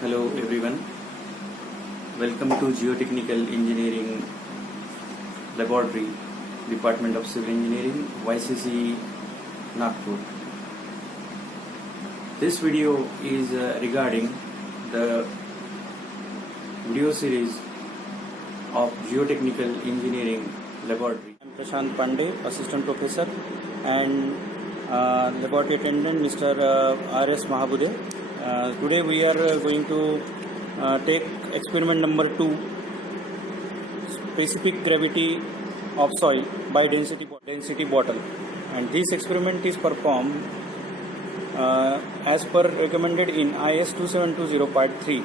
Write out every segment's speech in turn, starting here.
Hello everyone, welcome to Geo-technical Engineering Laboratory, Department of Civil Engineering, YCC, Nagpur. This video is regarding the video series of Geo-technical Engineering Laboratory. I am Prashant Pande, Assistant Professor, and Laboratory Attendant Mr. R.S. Mahabude. Today we are going to take experiment number 2, specific gravity of soil by density bottle, and this experiment is performed as per recommended in IS 2720 part 3.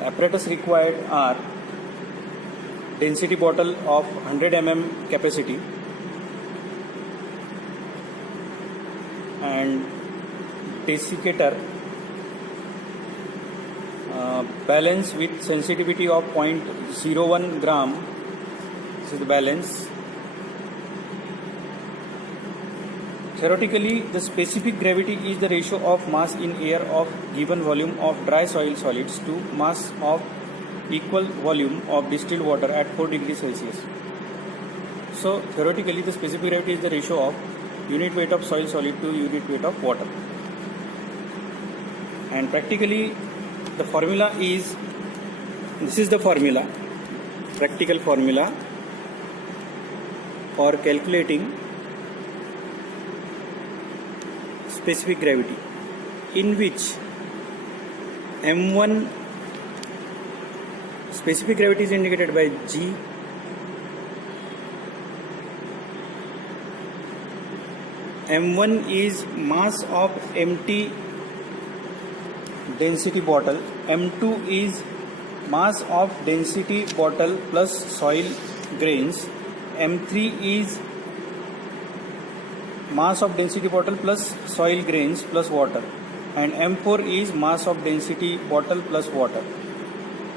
The apparatus required are density bottle of 100 mm capacity and desiccator balance with sensitivity of 0.01 gram. This is the balance. Theoretically, the specific gravity is the ratio of mass in air of given volume of dry soil solids to mass of equal volume of distilled water at 4 degrees Celsius. So, theoretically, the specific gravity is the ratio of unit weight of soil solid to unit weight of water. And practically, the formula is, this is the formula, practical formula for calculating specific gravity, in which M1 specific gravity is indicated by G, M1 is mass of empty density bottle, M2 is mass of density bottle plus soil grains, M3 is mass of density bottle plus soil grains plus water, and M4 is mass of density bottle plus water.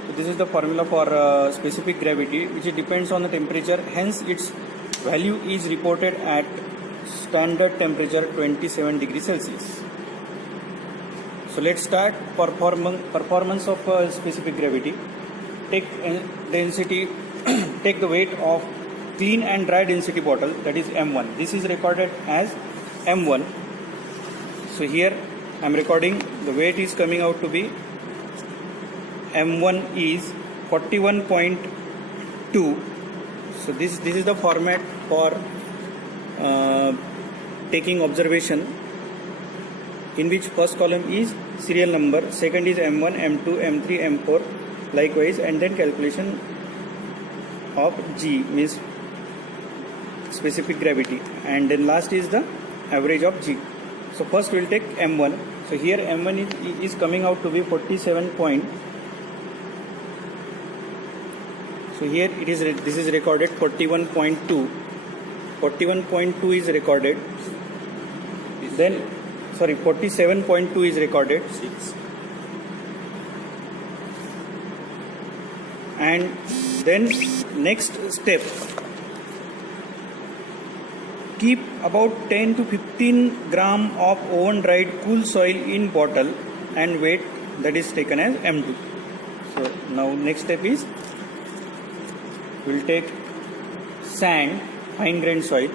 So this is the formula for specific gravity, which depends on the temperature, hence its value is reported at standard temperature 27 degrees Celsius. So let's start performance of specific gravity. Take density, take the weight of clean and dry density bottle, that is M1. This is recorded as M1. So here I am recording the weight is coming out to be M1 is 41.2. So this is the format for taking observation, in which first column is serial number, second is M1, M2, M3, M4, likewise, and then calculation of G, means specific gravity, and then last is the average of G. So first we will take M1. So here M1 is coming out to be 47 point. So here it is, this is recorded 41.2. 41.2 is recorded. Then 47.2 is recorded. 6. And then next step, keep about 10 to 15 gram of oven dried cool soil in bottle and weight that is taken as M2. So now next step is, we will take sand, fine grained soil.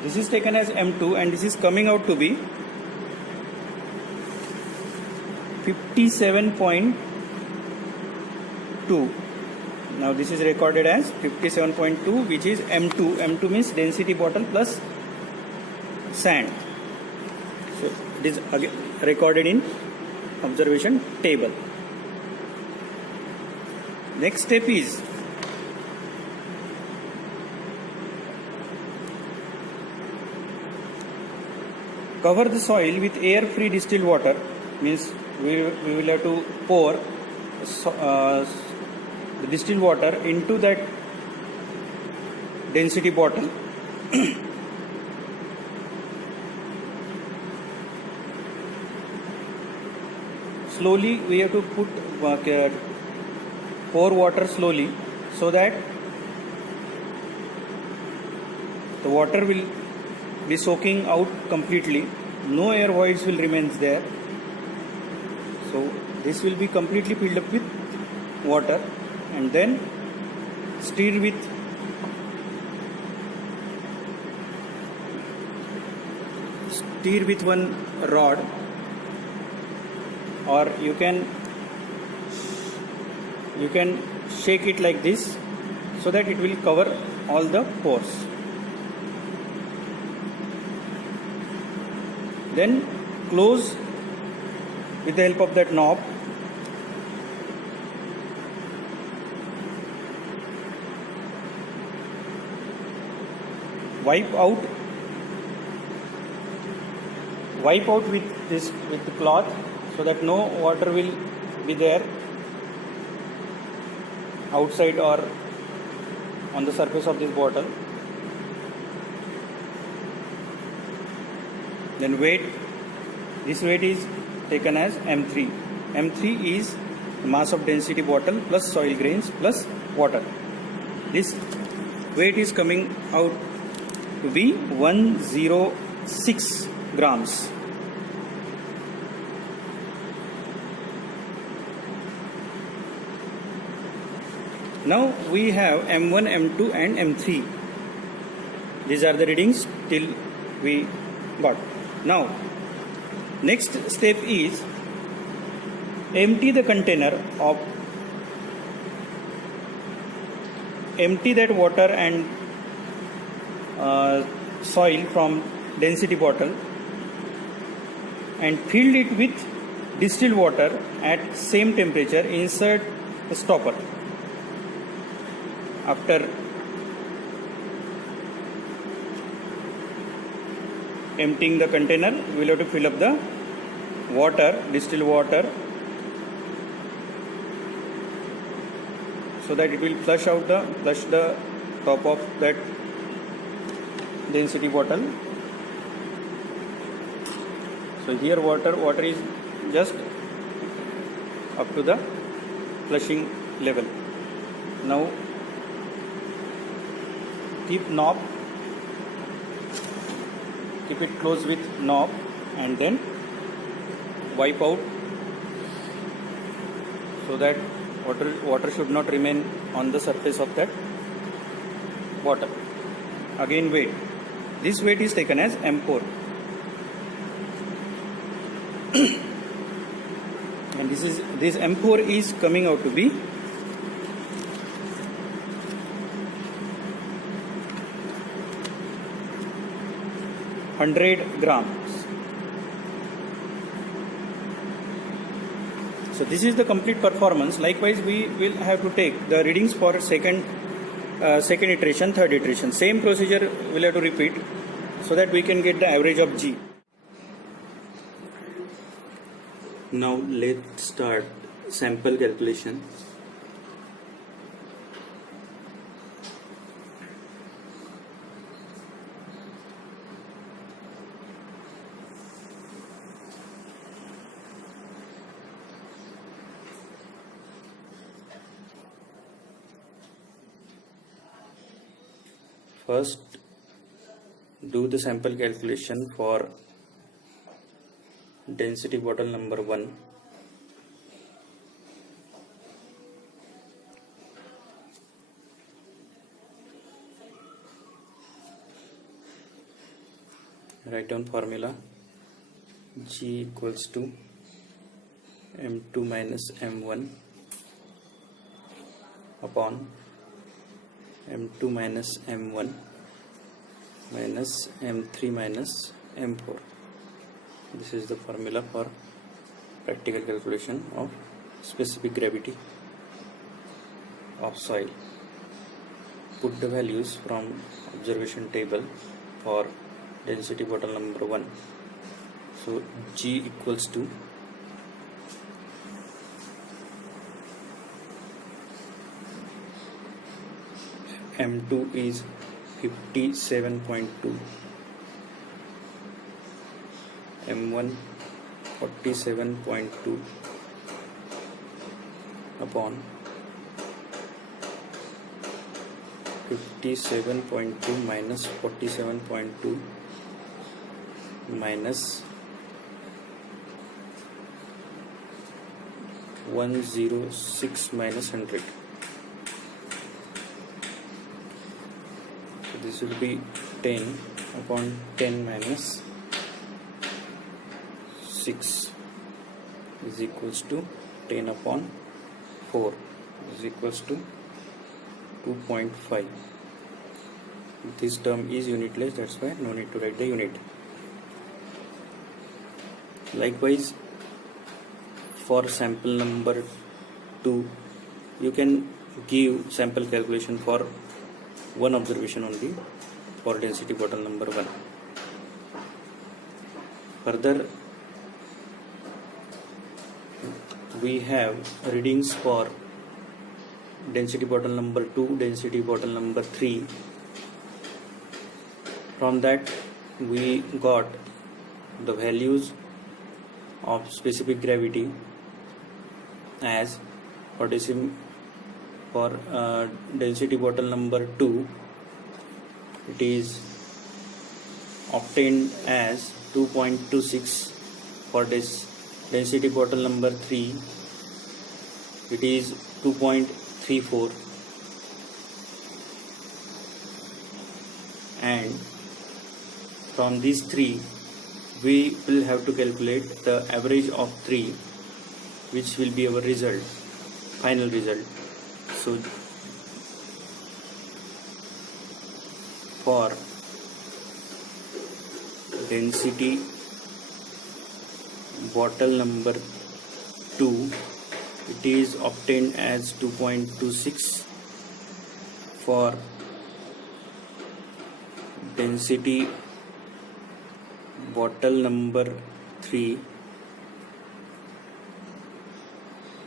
This is taken as M2 and this is coming out to be 57.2. Now this is recorded as 57.2, which is M2. M2 means density bottle plus sand. So it is again recorded in observation table. Next step is, cover the soil with air-free distilled water, means we will have to pour the distilled water into that density bottle. slowly we have to pour water slowly, so that the water will be soaking out completely. No air voids will remain there. So this will be completely filled up with water, and then stir with one rod, or you can shake it like this, so that it will cover all the pores. Then close with the help of that knob. Wipe out with the cloth, so that no water will be there outside or on the surface of this bottle. Then weight. This weight is taken as M3. M3 is mass of density bottle plus soil grains plus water. This weight is coming out to be 106 grams. Now we have M1, M2 and M3. These are the readings till we got. Now next step is empty that water and soil from density bottle, and fill it with distilled water at same temperature. Insert a stopper. After emptying the container, we will have to fill up the water, distilled water, so that it will flush the top of that density bottle. So here water is just up to the flushing level. Now keep it close with knob, and then wipe out, so that water should not remain on the surface of that bottle. Again weight. This weight is taken as M4. And this M4 is coming out to be 100 grams. So this is the complete performance. Likewise, we will have to take the readings for second iteration, third iteration. Same procedure we'll have to repeat, so that we can get the average of G. Now let's start sample calculation. First, do the sample calculation for density bottle number 1. Write down formula. G equals to M2 minus M1 upon M2 minus M1 minus M3 minus M4. This is the formula for practical calculation of specific gravity of soil. Put the values from observation table for density bottle number 1. So G equals to M2 is 57.2, M1 47.2, upon 57.2 minus 47.2 minus 106 minus 100. So this will be 10 upon 10 minus 6 is equals to 10 upon 4 is equals to 2.5. This term is unitless, that's why no need to write the unit. Likewise, for sample number 2, you can give sample calculation for one observation only for density bottle number 1. Further, we have readings for density bottle number 2, density bottle number 3. From that we got the values of specific gravity as for density bottle number 2, it is obtained as 2.26. For this density bottle number 3, it is 2.34, and from these 3 we will have to calculate the average of 3, which will be our result, final result. So for density bottle number 2, it is obtained as 2.26. For density bottle number 3,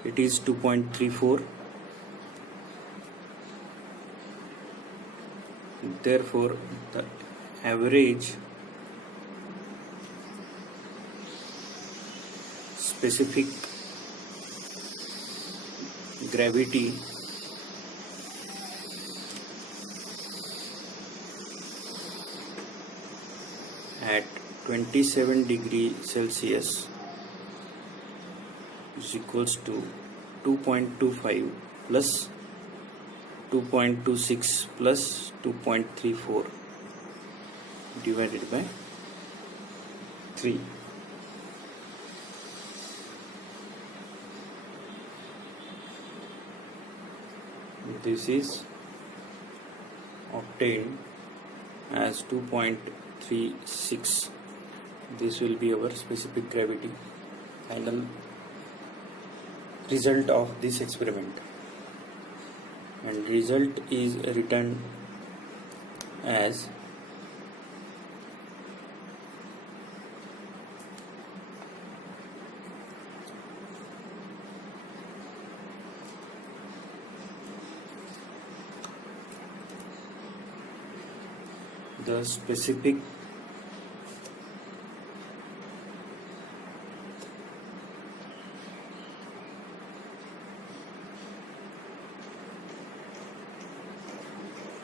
it is 2.34. Therefore, the average specific gravity at 27 degrees Celsius is equals to 2.25 plus 2.26 plus 2.34 divided by 3. This is obtained as 2.36. This will be our specific gravity, final result of this experiment, and result is written as the specific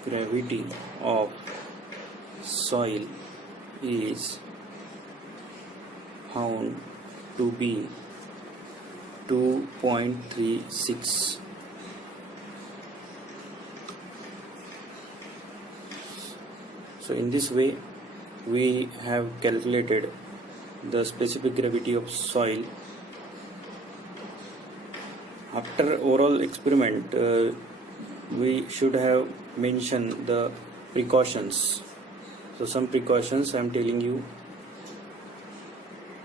gravity of soil is found to be 2.36. So in this way we have calculated the specific gravity of soil. After overall experiment, we should have mentioned the precautions. So some precautions I am telling you.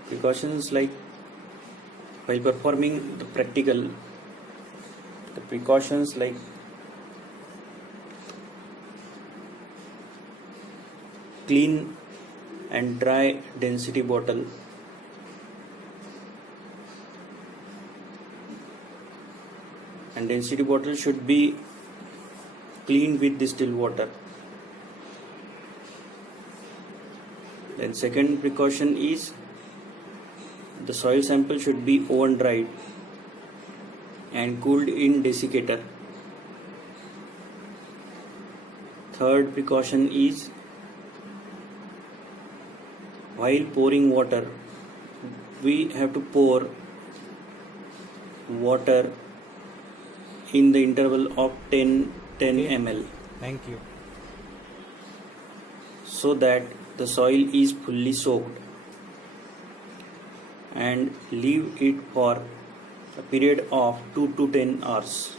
Precautions like while performing the practical, the precautions like clean and dry density bottle, and density bottle should be cleaned with distilled water. Then second precaution is the soil sample should be oven dried and cooled in desiccator. Third precaution is, while pouring water, we have to pour water in the interval of 10 ml. Thank you. So that the soil is fully soaked, and leave it for a period of 2 to 10 hours.